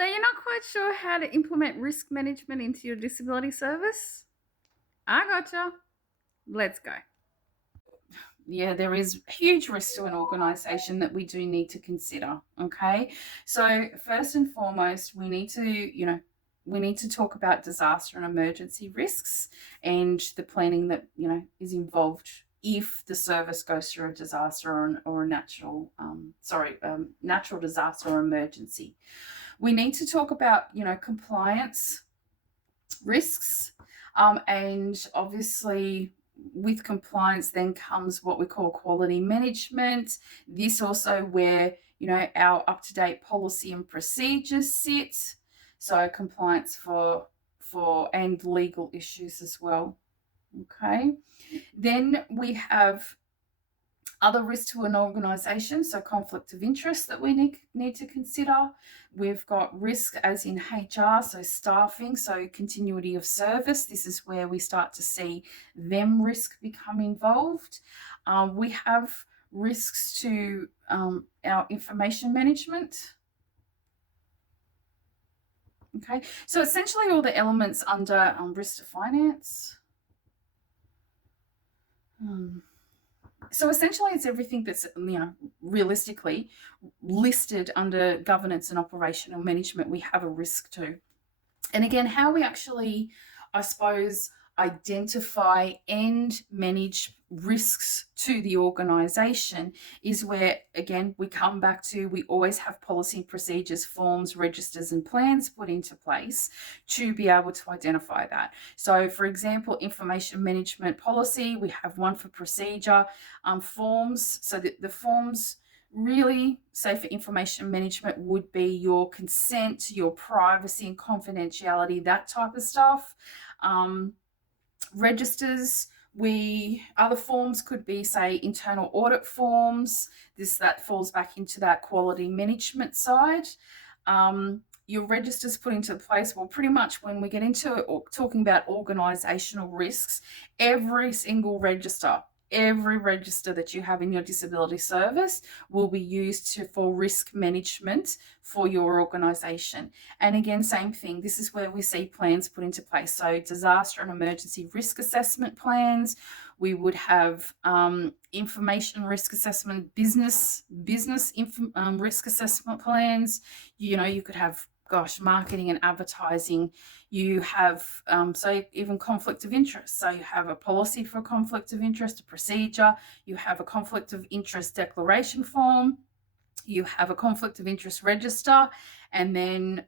So you're not quite sure how to implement risk management into your disability service? I gotcha. Let's go. Yeah, there is huge risk to an organisation that we do need to consider. Okay, so first and foremost, we need to talk about disaster and emergency risks and the planning that is involved if the service goes through a disaster or a natural disaster or emergency. We need to talk about compliance risks, and obviously with compliance then comes what we call quality management. This also where our up-to-date policy and procedures sit, so compliance for and legal issues as well. Okay, then we have other risks to an organisation, so conflict of interest that we need to consider. We've got risk as in HR, so staffing, so continuity of service. This is where we start to see them risk become involved. We have risks to our information management. Okay, so essentially all the elements under risk to finance. So essentially it's everything that's realistically listed under governance and operational management we have a risk to. And again, how we actually, I suppose, identify and manage risks to the organisation is where, again, we come back to we always have policy, procedures, forms, registers and plans put into place to be able to identify that. So, for example, information management policy, we have one for procedure, forms. So the forms really, say for information management, would be your consent, your privacy and confidentiality, that type of stuff. Registers, other forms could be, say, internal audit forms. That falls back into that quality management side. Your registers put into place, well, pretty much when we get into talking about organisational risks, every register that you have in your disability service will be used for risk management for your organisation. And again, same thing, this is where we see plans put into place. So disaster and emergency risk assessment plans. We would have information risk assessment, business risk assessment plans. You could have marketing and advertising. You have so even conflict of interest. So you have a policy for conflict of interest, a procedure. You have a conflict of interest declaration form. You have a conflict of interest register, and then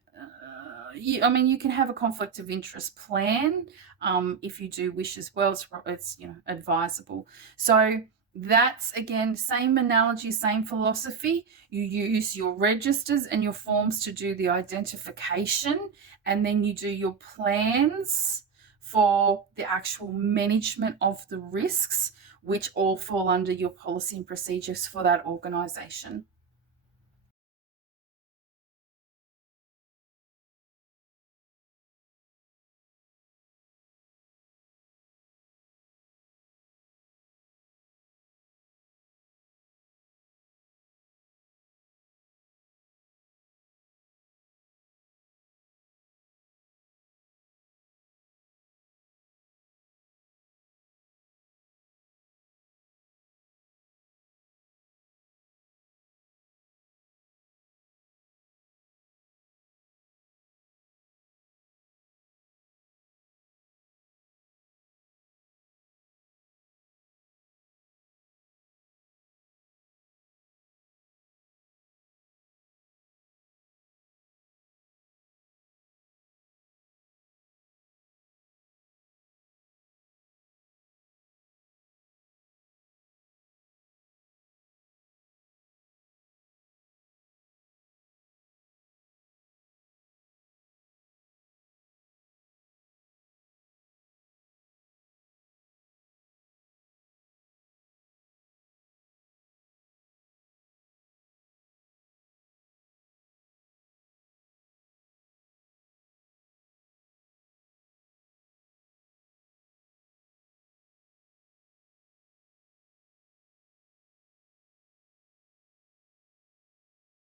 you can have a conflict of interest plan if you do wish as well. It's advisable. So that's, again, same analogy, same philosophy. You use your registers and your forms to do the identification, and then you do your plans for the actual management of the risks, which all fall under your policy and procedures for that organisation.